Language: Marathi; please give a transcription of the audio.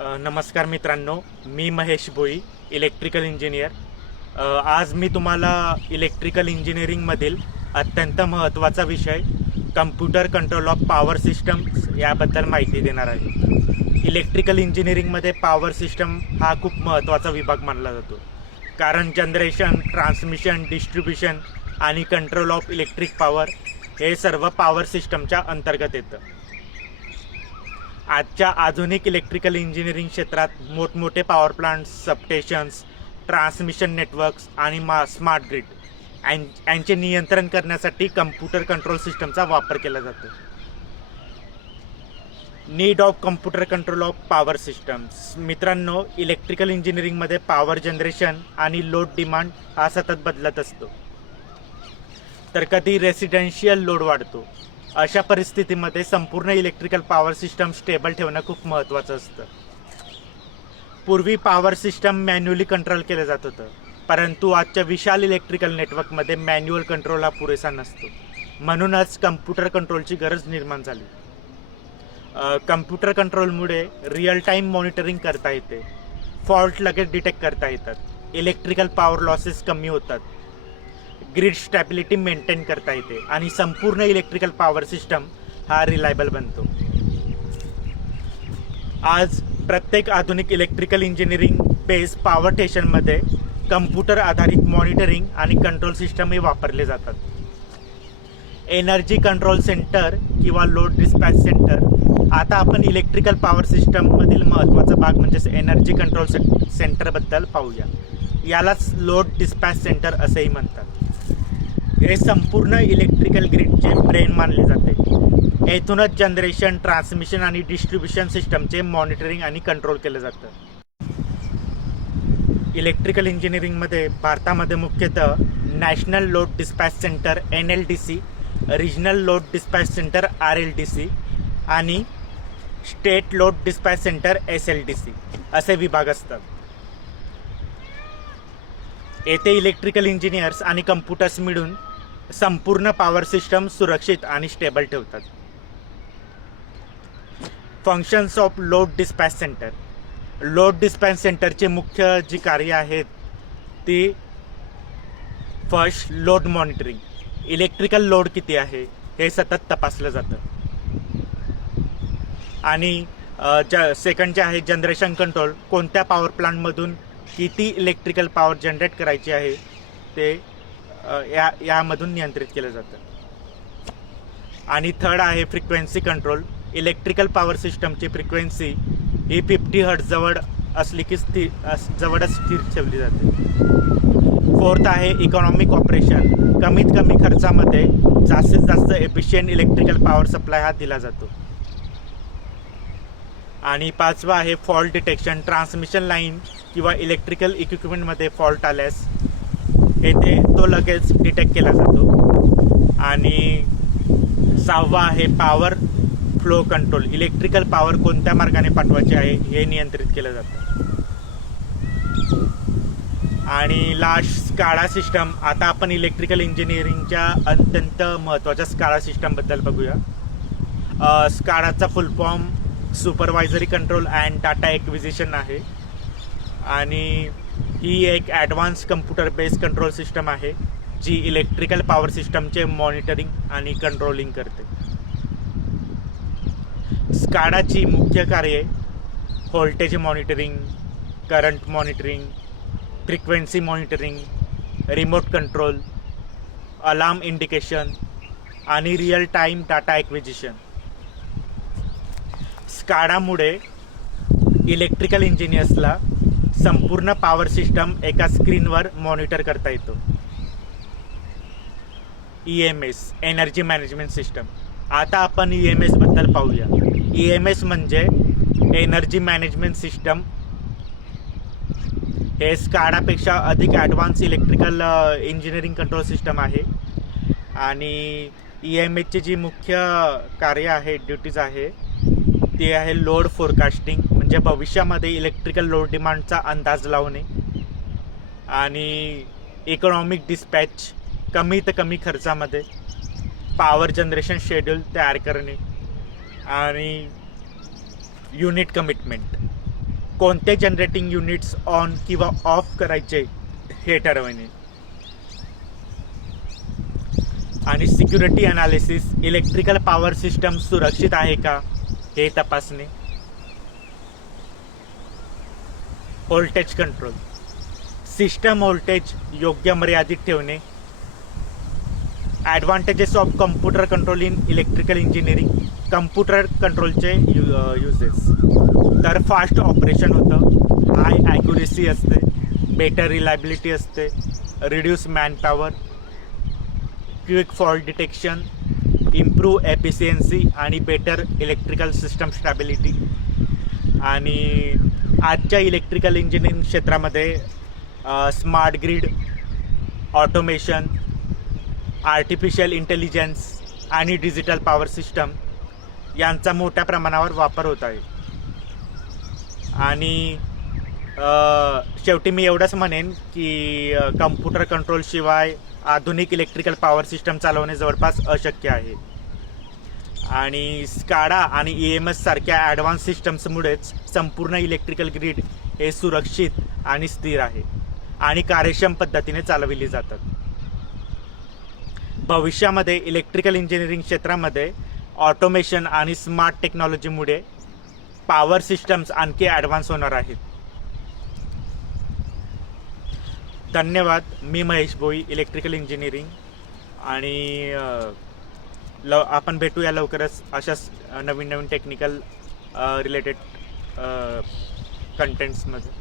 नमस्कार मित्रांनो, मी महेश भोई, इलेक्ट्रिकल इंजिनियर. आज मी तुम्हाला इलेक्ट्रिकल इंजिनिअरिंगमधील अत्यंत महत्त्वाचा विषय computer control of power systems याबद्दल माहिती देणार आहे. इलेक्ट्रिकल इंजिनिअरिंगमध्ये पॉवर सिस्टम हा खूप महत्त्वाचा विभाग मानला जातो, कारण जनरेशन, ट्रान्समिशन, डिस्ट्रीब्युशन आणि कंट्रोल ऑफ इलेक्ट्रिक पॉवर हे सर्व पॉवर सिस्टमच्या अंतर्गत येतं. आजच्या आधुनिक इलेक्ट्रिकल इंजिनिअरिंग क्षेत्रात मोठमोठे power plants, substations, transmission networks आणि स्मार्ट ग्रिड यांचे नियंत्रण करण्यासाठी कम्प्युटर कंट्रोल सिस्टमचा वापर केला जातो. Need of computer control of power systems. मित्रांनो, इलेक्ट्रिकल इंजिनिअरिंगमध्ये पॉवर जनरेशन आणि लोड डिमांड हा सतत बदलत असतो. तर कधी रेसिडेन्शियल लोड वाढतो. अशा परिस्थितीमध्ये संपूर्ण इलेक्ट्रिकल पॉवर सिस्टम स्टेबल ठेवणं खूप महत्त्वाचं असतं. पूर्वी पॉवर सिस्टम मॅन्युअली कंट्रोल केलं जात होतं, परंतु आजच्या विशाल इलेक्ट्रिकल नेटवर्कमध्ये मॅन्युअल कंट्रोल हा पुरेसा नसतो. म्हणूनच कम्प्युटर कंट्रोलची गरज निर्माण झाली. कम्प्युटर कंट्रोलमुळे रिअल टाईम मॉनिटरिंग करता येते, फॉल्ट लगेच डिटेक्ट करता येतात, इलेक्ट्रिकल पॉवर लॉसेस कमी होतात, ग्रिड स्टॅबिलिटी मेंटेन करता येते आणि संपूर्ण इलेक्ट्रिकल पॉवर सिस्टम हा रिलायबल बनतो. आज प्रत्येक आधुनिक इलेक्ट्रिकल इंजिनिअरिंग बेस पॉवर स्टेशनमध्ये कम्प्युटर आधारित मॉनिटरिंग आणि कंट्रोल सिस्टमही वापरले जातात. एनर्जी कंट्रोल सेंटर किंवा लोड डिस्पॅच सेंटर. आता आपण इलेक्ट्रिकल पॉवर सिस्टममधील महत्त्वाचा भाग म्हणजेच एनर्जी कंट्रोल सेंटरबद्दल पाहूया. यालाच लोड डिस्पॅच सेंटर असेही म्हणतात. हे संपूर्ण इलेक्ट्रिकल ग्रिडचे ब्रेन मानले जाते. येथूनच जनरेशन, ट्रान्समिशन आणि डिस्ट्रीब्युशन सिस्टमचे मॉनिटरिंग आणि कंट्रोल केलं जातं. इलेक्ट्रिकल इंजिनिअरिंगमध्ये भारतामध्ये मुख्यतः national load dispatch centre NLDC, regional load dispatch centre RLDC आणि state load dispatch centre SLDC असे विभाग असतात. येथे इलेक्ट्रिकल इंजिनियर्स आणि कम्प्युटर्स मिळून संपूर्ण पॉवर सिस्टम सुरक्षित आणि स्टेबल ठेवतात. Functions of load dispatch centre. Load dispatch सेंटरचे मुख्य जी कार्य आहेत ती first, load monitoring. Electrical load किती आहे हे सतत तपासलं जातं. आणि सेकंड जे आहे जनरेशन कंट्रोल. कोणत्या पॉवर प्लांटमधून किती इलेक्ट्रिकल पॉवर जनरेट करायची आहे ते यामधून नियंत्रित केलं जातं. आणि थर्ड आहे फ्रिक्वेन्सी कंट्रोल. इलेक्ट्रिकल पॉवर सिस्टमची फ्रिक्वेन्सी ही 50 हर्ट्झ जवळ असली की जवळच स्थिर ठेवली जाते. फोर्थ आहे इकॉनॉमिक ऑपरेशन. कमीत कमी खर्चामध्ये जास्तीत जास्त एफिशियंट इलेक्ट्रिकल पॉवर सप्लाय हा दिला जातो. आणि पाचवा आहे फॉल्ट डिटेक्शन. ट्रान्समिशन लाईन किंवा इलेक्ट्रिकल इक्विपमेंटमध्ये फॉल्ट आल्यास येथे तो लगेच डिटेक्ट केला जातो. आणि सहावा आहे power flow control. Electrical power कोणत्या मार्गाने पाठवायची आहे हे नियंत्रित केलं जातं. आणि लास्ट स्काडा सिस्टम. आता आपण इलेक्ट्रिकल इंजिनिअरिंगच्या अत्यंत महत्त्वाच्या स्काडा सिस्टमबद्दल बघूया. स्काडाचा full form supervisory control and data acquisition आहे. आणि ही एक advance computer based control system आहे जी इलेक्ट्रिकल पॉवर सिस्टमचे मॉनिटरिंग आणि कंट्रोलिंग करते. स्काडाची मुख्य कार्ये voltage monitoring, current monitoring, frequency monitoring, remote control, alarm indication आणि रिअल टाईम डाटा एक्विजिशन. स्काडामुळे इलेक्ट्रिकल इंजिनियर्सला संपूर्ण पॉवर सिस्टम एका स्क्रीनवर मॉनिटर करता येतो. EMS, energy management system. आता आपण EMS बद्दल पाहूया. EMS म्हणजे एनर्जी मॅनेजमेंट सिस्टम. हे स्काडापेक्षा अधिक advance electrical engineering control system आहे. आणि EMSची जी मुख्य कार्य आहे, ड्युटीज आहे, ती आहे लोड फोरकास्टिंग, म्हणजे भविष्यामध्ये इलेक्ट्रिकल लोड डिमांडचा अंदाज लावणे. आणि इकॉनॉमिक डिस्पॅच, कमीत कमी खर्चामध्ये पॉवर जनरेशन शेड्यूल तयार करणे. आणि युनिट कमिटमेंट. कोणते जनरेटिंग युनिट्स ऑन किंवा ऑफ करायचे हे ठरवणे. आणि security analysis, electrical power system सुरक्षित आहे का हे तपासणे. व्होल्टेज कंट्रोल, सिस्टम व्होल्टेज योग्य मर्यादित ठेवणे. Advantages of computer control in electrical engineering, computer कंट्रोलचे युजेस. तर फास्ट ऑपरेशन होतं, हाय ॲक्युरेसी असते, बेटर रिलायबिलिटी असते, reduce manpower, quick fault detection, improve efficiency आणि बेटर इलेक्ट्रिकल सिस्टम स्टॅबिलिटी. आणि आजच्या इलेक्ट्रिकल इंजिनिअरिंग क्षेत्रामध्ये smart grid, automation, artificial intelligence आणि डिजिटल पॉवर सिस्टम यांचा मोठ्या प्रमाणावर वापर होत आहे. आणि शेवटी मी एवढंच म्हणेन की कम्प्युटर कंट्रोलशिवाय आधुनिक इलेक्ट्रिकल पॉवर सिस्टम चालवणे जवळपास अशक्य आहे. आणि स्काडा आणि EMS सारख्या ॲडव्हान्स सिस्टम्समुळेच संपूर्ण इलेक्ट्रिकल ग्रीड हे सुरक्षित आणि स्थिर आहे आणि कार्यक्षम पद्धतीने चालविली जातात. भविष्यामध्ये इलेक्ट्रिकल इंजिनिअरिंग क्षेत्रामध्ये ऑटोमेशन आणि स्मार्ट टेक्नॉलॉजीमुळे पॉवर सिस्टम्स आणखी ॲडव्हान्स होणार आहेत. धन्यवाद. मी महेश भोई, इलेक्ट्रिकल इंजिनिअरिंग. आणि आपण भेटूया लवकरच अशाच नवीन नवीन टेक्निकल रिलेटेड कंटेंट्समध्ये.